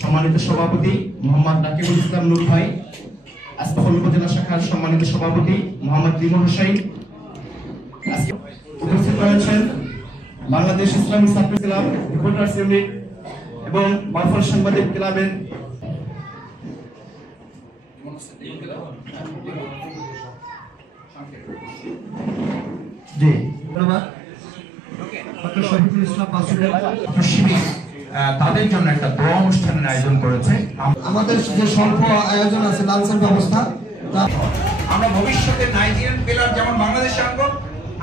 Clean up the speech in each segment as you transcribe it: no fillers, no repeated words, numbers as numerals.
সম্মানিত সভাপতি মোহাম্মদ রাকিবুল ইসলাম নূর ভাই, আস্তাফল উপজেলা শাখার সম্মানিত সভাপতি মোহাম্মদ রিমন হোসেন, উপস্থিত রয়েছেন বাংলাদেশ ইসলামী ছাত্র ক্লাব রিপোর্টার্স ইউনিট এবং বাউফল সাংবাদিক ক্লাবের তাদের জন্য একটা দোয়া অনুষ্ঠানের আয়োজন করেছে। আমাদের যে স্বল্প আয়োজন আছে লাঞ্চের ব্যবস্থা, আমরা ভবিষ্যতে নাইজেরিয়ান প্লেয়ার যেমন বাংলাদেশে আনবো,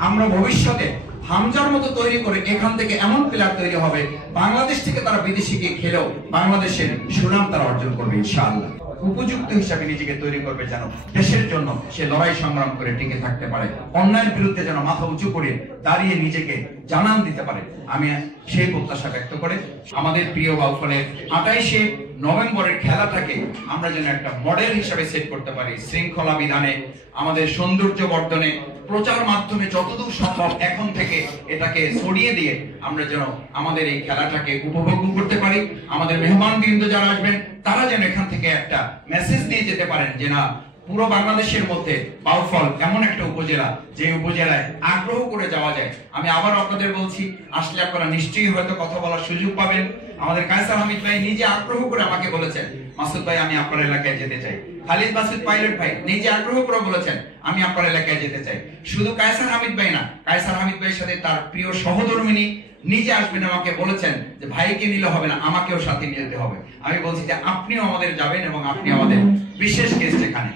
আমরা ভবিষ্যতে হামজার মতো তৈরি করে এখান থেকে এমন প্লেয়ার তৈরি হবে বাংলাদেশ থেকে তারা বিদেশে গিয়ে খেলেও বাংলাদেশের সুনাম তারা অর্জন করবে ইনশাআল্লাহ। উপযুক্ত হিসাবে নিজেকে তৈরি করবে, যেন দেশের জন্য সে লড়াই সংগ্রাম করে টিকে থাকতে পারে, অন্যায়ের বিরুদ্ধে যেন মাথা উঁচু করে দাঁড়িয়ে নিজেকে জানান দিতে পারে। আমি সেই প্রত্যাশা ব্যক্ত করে আমাদের প্রিয় বাউফলের 28শে নভেম্বরের খেলাটাকে আমরা যেন একটা মডেল হিসাবে সেট করতে পারি, শৃঙ্খলা বিধানে, আমাদের সৌন্দর্য বর্ধনে, প্রচার মাধ্যমে যতদূর সম্ভব এখন থেকে এটাকে ছড়িয়ে দিয়ে আমরা যেন আমাদের এই খেলাটাকে উপভোগ করতে পারি। আমাদের মেহমানবৃন্দ যারা আসবেন তারা যেন এখান থেকে একটা মেসেজ দিয়ে যেতে পারেন যে না, পুরো বাংলাদেশের মধ্যে বাউফল এমন একটা উপজেলা যে উপজেলায় আগ্রহ করে যাওয়া যায়। আমি আবার আপনাদের বলছি, আসলে আপনারা নিশ্চয়ই হয়তো কথা বলার সুযোগ পাবেন। আমাদের কায়সার হামিদ ভাই নিজে আগ্রহ করে আমাকে বলেছেন, মাসুদ ভাই আমি আপনার এলাকায় যেতে চাই। খালিদ মাসুদ পাইলট ভাই নিজে আগ্রহ করে বলেছেন আমি আপনার এলাকায় যেতে চাই। শুধু কায়সার হামিদ ভাই না, কায়সার হামিদ ভাইয়ের সাথে তার প্রিয় সহধর্মিনী নিজে আসবেন, আমাকে বলেছেন যে ভাইকে নিলে হবে না, আমাকেও সাথে নিয়ে যেতে হবে। আমি বলছি যে আপনিও আমাদের যাবেন এবং আপনি আমাদের বিশেষ গেস্ট এখানে।